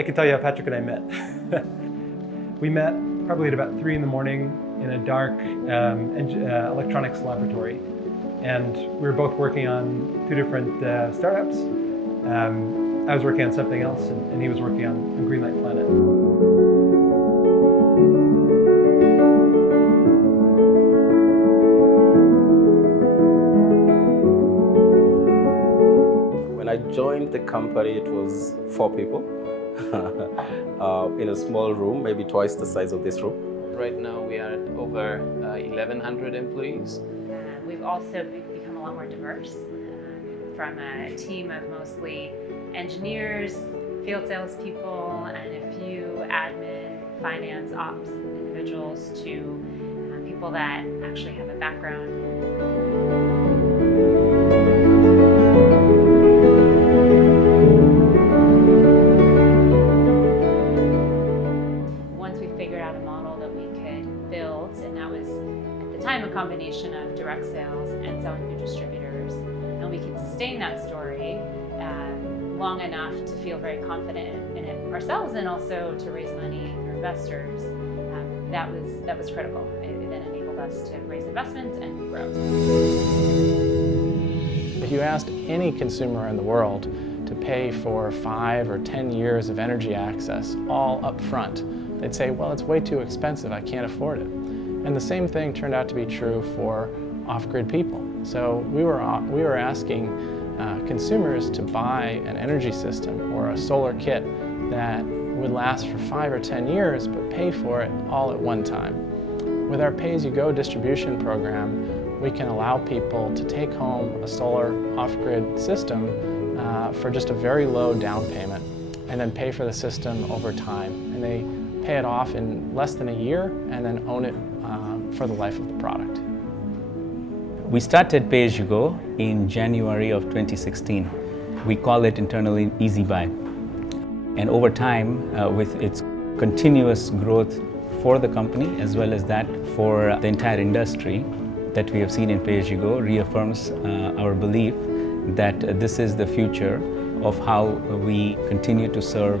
I can tell you how Patrick and I met. We met probably at about 3 in the morning in a dark electronics laboratory. And we were both working on 2 different startups. I was working on something else, and he was working on Greenlight Planet. When I joined the company, it was 4 people in a small room, maybe twice the size of this room. Right now we are at over 1,100 employees. We've also become a lot more diverse, from a team of mostly engineers, field salespeople, and a few admin, finance, ops individuals to people that actually have a background. Once we figured out a model that we could build, and that was at the time a combination of direct sales and selling through distributors, and we could sustain that story long enough to feel very confident in it ourselves, and also to raise money through investors. That was critical. It then enabled us to raise investment and grow. If you asked any consumer in the world to pay for 5 or 10 years of energy access all up front, they'd say, well, it's way too expensive, I can't afford it. And the same thing turned out to be true for off-grid people. So we were asking consumers to buy an energy system or a solar kit that would last for 5 or 10 years, but pay for it all at one time. With our pay-as-you-go distribution program, we can allow people to take home a solar off-grid system for just a very low down payment, and then pay for the system over time. And they pay it off in less than a year, and then own it for the life of the product. We started Pay As You Go in January of 2016. We call it internally Easy Buy. And over time, with its continuous growth for the company as well as that for the entire industry that we have seen in Pay As You Go, reaffirms our belief that this is the future of how we continue to serve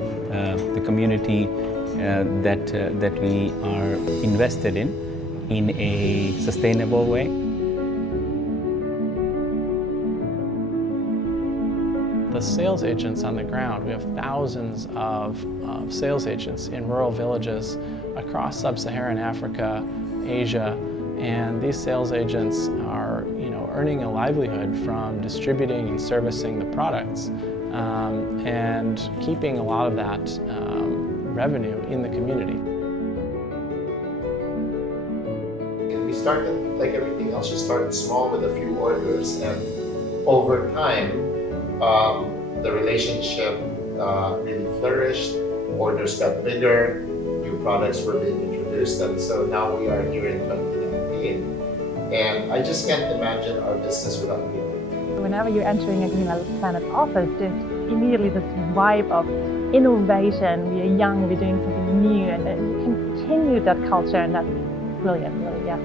the community that we are invested in a sustainable way. The sales agents on the ground, we have thousands of sales agents in rural villages across sub-Saharan Africa, Asia, and these sales agents are earning a livelihood from distributing and servicing the products and keeping a lot of that revenue in the community. We started, like everything else, just started small with a few orders, and over time the relationship really flourished. Orders got bigger, new products were being introduced, and so now we are here in 2019. And I just can't imagine our business without Greenlight. Whenever you're entering a Greenlight Planet office, there's immediately this vibe of innovation. We are young, we're doing something new, and then you continue that culture, and that's brilliant, really, yeah.